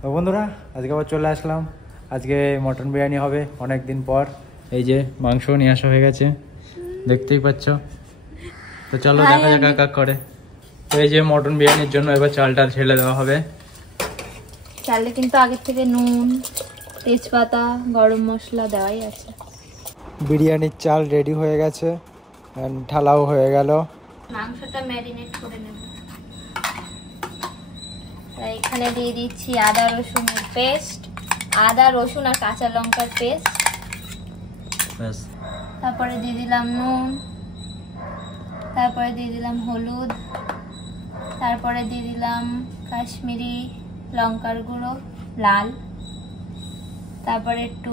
তো বন্ধুরা আজকে আবার চলে আসলাম। আজকে মটন বিরিয়ানি হবে অনেক দিন পর। এই যে মাংস নিয়ে আসা হয়ে গেছে, দেখতেই পাচ্ছ। তো চলো দেখা যাক কাক করে। তো এই যে মটন বিরিয়ানির জন্য এবার চালটা ঢেলে দেওয়া হবে। চালে কিন্তু আগের থেকে নুন, তেজপাতা, গরম মশলা দেওয়াই আছে। বিরিয়ানির চাল রেডি হয়ে গেছে, ঢালাও হয়ে গেল। মাংসটা ম্যারিনেট করে নেব। তাই এখানে দিয়ে দিচ্ছি আদা রসুনের পেস্ট, আদা রসুন আর কাঁচা লঙ্কার পেস্ট। তারপরে দিয়ে দিলাম নুন, তারপরে দিয়ে দিলাম হলুদ, তারপরে দিয়ে দিলাম কাশ্মীরি লঙ্কার গুঁড়ো লাল, তারপরে একটু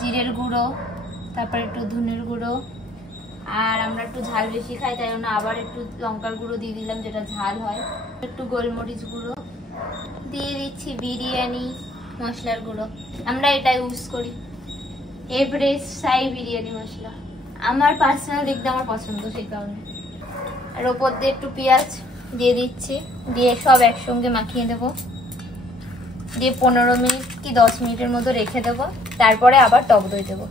জিরের গুঁড়ো, তারপরে একটু ধনের গুঁড়ো। আর আমরা একটু ঝাল বেশি খাই তাই জন্য আবার একটু লঙ্কার গুঁড়ো দিয়ে দিলাম, যেটা ঝাল হয়। একটু গোলমরিচ গুঁড়ো দিয়ে দিচ্ছি, বিরিয়ানি মশলার গুঁড়ো, আমরা এটা ইউজ করি, এভারেস্ট সাই বিরিয়ানি মশলা। আমার পার্সোনাল দিক দিয়ে আমার পছন্দ, সেই কারণে। আর ওপর দিয়ে একটু পেঁয়াজ দিয়ে দিচ্ছি, দিয়ে সব একসঙ্গে মাখিয়ে দেবো, দিয়ে 15 মিনিট কি 10 মিনিটের মতো রেখে দেবো। তারপরে আবার টক দই দেবো।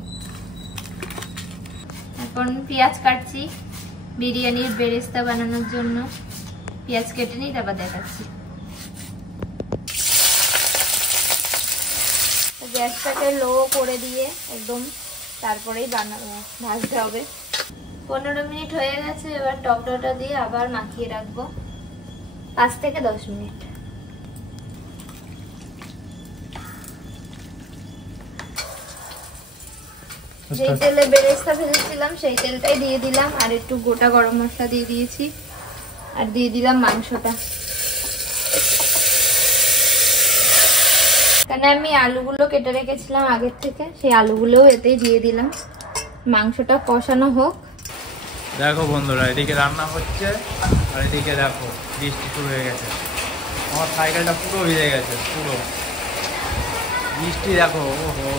এখন পেঁয়াজ কাটছি বিরিয়ানির বেরেস্তা বানানোর জন্য। পেঁয়াজ কেটে নিই, তারপর দেখাচ্ছি। গ্যাসটাকে লো করে দিয়ে একদম তারপরেই ভাজতে হবে। 15 মিনিট হয়ে গেছে। এবার টক দইটা দিয়ে আবার মাখিয়ে রাখবো 5 থেকে 10 মিনিট। যেই তেলে বেরেস্তা ভেজেছিলাম সেই তেলটাই দিয়ে দিলাম, আর একটু গোটা গরম মশলা দিয়ে দিয়েছি, আর দিয়ে দিলাম মাংসটা। এখানে আমি আলুগুলো কেটে রেখেছিলাম আগের থেকে, সেই আলুগুলোও এতেই দিয়ে দিলাম। মাংসটা কষানো হোক। দেখো বন্ধুরা, এদিকে রান্না হচ্ছে আর এদিকে দেখো বৃষ্টি শুরু হয়ে গেছে। আমার সাইকেলটা পুরো ভিজে গেছে, পুরো বৃষ্টি। দেখো ওহো,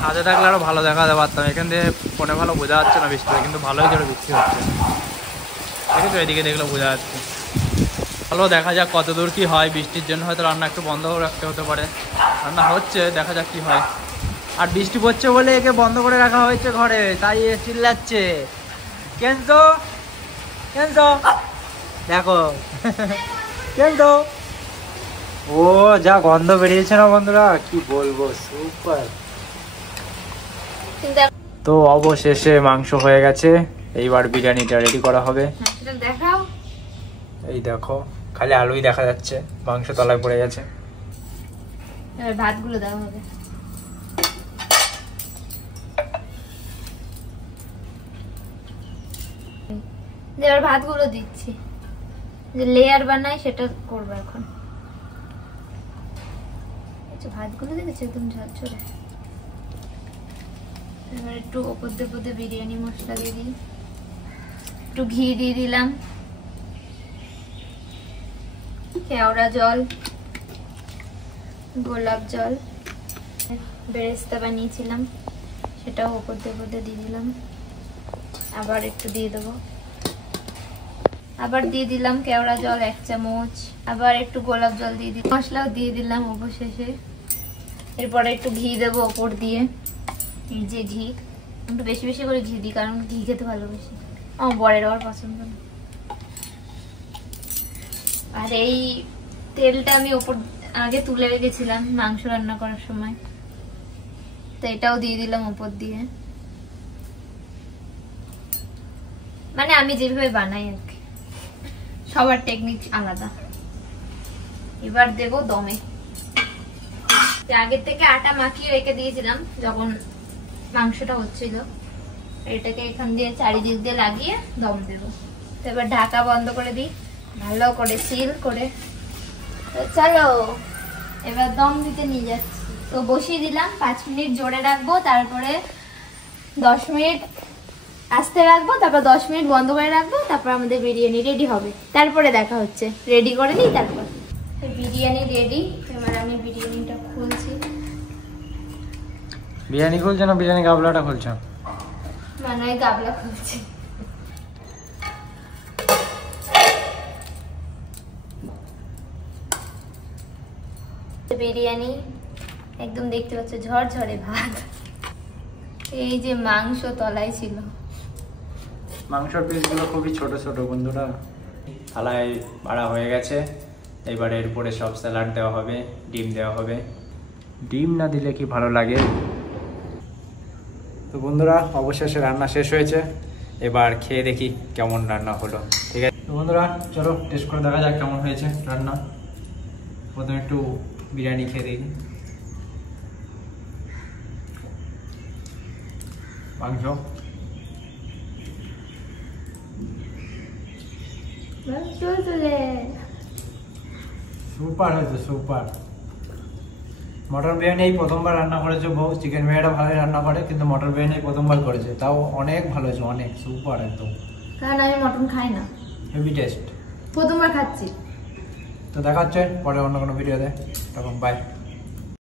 ছাদে থাকলে আরো ভালো দেখাতে পারতাম। এখান থেকে ফোনে ভালো বোঝা যাচ্ছে না বৃষ্টিটা, কিন্তু ভালোই জোরে বৃষ্টি হচ্ছে। দেখেছো, এদিকে দেখলে বোঝা যাচ্ছে। ভালো, দেখা যাক কত দূর কি হয়। বৃষ্টির জন্য হয়তো রান্না একটু বন্ধ করে রাখতে হতে পারে। রান্না হচ্ছে, দেখা যাক কি হয়। আর বৃষ্টি পড়ছে বলে একে বন্ধ করে রাখা হয়েছে ঘরে, তাই চিল্লাচ্ছে কেনতো কেনতো দেখো কেনতো। ও যা গন্ধ বেরিয়েছে না বন্ধুরা, কি বলবো, সুপার। তো অবশেষে মাংস হয়ে গেছে, এইবার বিরিয়ানিটা রেডি করা হবে। দেখাও, এই দেখো, খালি আলুই দেখা যাচ্ছে, মাংস তলায় পড়ে গেছে। এবার ভাতগুলো দেওয়া হবে। এবার ভাতগুলো দিচ্ছি, যে লেয়ার বানাই সেটা করবো এখন। ভাতগুলো দেখেছি একদম ঝরঝরে। এবার একটু ওপর দিয়ে বিরিয়ানি মশলা দিয়ে দিই, একটু ঘি দিয়ে দিলাম, কেওড়া জল, গোলাপ জল, বেরেস্তা বানিয়েছিলাম সেটাও ওপর দিয়ে দিয়ে দিলাম। আবার একটু দিয়ে দেবো, আবার দিয়ে দিলাম কেওড়া জল 1 চামচ, আবার একটু গোলাপ জল দিয়ে দিলাম, মশলাও দিয়ে দিলাম অবশেষে। এরপরে একটু ঘি দেবো ওপর দিয়ে, এই যে ঘি, একটু বেশি বেশি করে ঘি দিই, কারণ ঘি খেতে ভালোবাসি, আমার বরের আবার পছন্দ না। আর এই তেলটা আমি ওপর আগে তুলে রেখেছিলাম মাংস রান্না করার সময়, তো এটাও দিয়ে দিলাম ওপর দিয়ে। মানে আমি যেভাবে বানাই আর কি, সবার টেকনিক আলাদা। এবার দেব দমে। আগে থেকে আটা মাখিয়ে রেখে দিয়েছিলাম যখন মাংসটা হচ্ছিল, এটাকে এখান দিয়ে চারিদিক দিয়ে লাগিয়ে দম দেব। তো এবার ঢাকা বন্ধ করে দিই, ভালো করে সিল করে। তো চলো এবার দম দিতে নিয়ে যাচ্ছি। তো বসিয়ে দিলাম, 5 মিনিট জোরে রাখবো, তারপরে 10 মিনিট আস্তে রাখবো, তারপর 10 মিনিট বন্ধ করে রাখবো, তারপর আমাদের বিরিয়ানি রেডি হবে। তারপরে দেখা হচ্ছে, রেডি করে নিই তারপর। বিরিয়ানি রেডি। এবার আমি বিরিয়ানিটা খুলছি। বিরিয়ানি খুলছো না বিরিয়ানি গাবলাটা খুলছো? মানে গাবলা খুলছি। বিরিয়ানি একদম দেখতে পাচ্ছ ঝরঝরে ভাত। এই যে মাংস তলায় ছিল, মাংসের পিসগুলো খুবই ছোট ছোট বন্ধুরা। থালায় বাড়া হয়ে গেছে, এবারে এরপরে সব স্যালাড দেওয়া হবে, ডিম দেওয়া হবে। ডিম না দিলে কি ভালো লাগে। তো বন্ধুরা অবশেষে রান্না শেষ হয়েছে, এবার খেয়ে দেখি কেমন রান্না হলো। ঠিক আছে তো বন্ধুরা, চলো টেস্ট করে দেখা যাক কেমন হয়েছে রান্না। প্রথমে একটু বিরিয়ানি খেয়ে দিই। মাংস সুপার হয়েছে, সুপার। মটন বিরিয়ানি এই প্রথমবার রান্না করেছে বউ। চিকেন বিরিয়ানিটা ভালোই রান্না করে, কিন্তু মটন বিরিয়ানি প্রথমবার করেছে, তাও অনেক ভালো হয়েছে, অনেক সুপার একদম। কারণ আমি মটন খাই না, হেভি টেস্ট, প্রথমবার খাচ্ছি। তো দেখা হচ্ছে পরে অন্য কোনো ভিডিওতে, তখন বাই।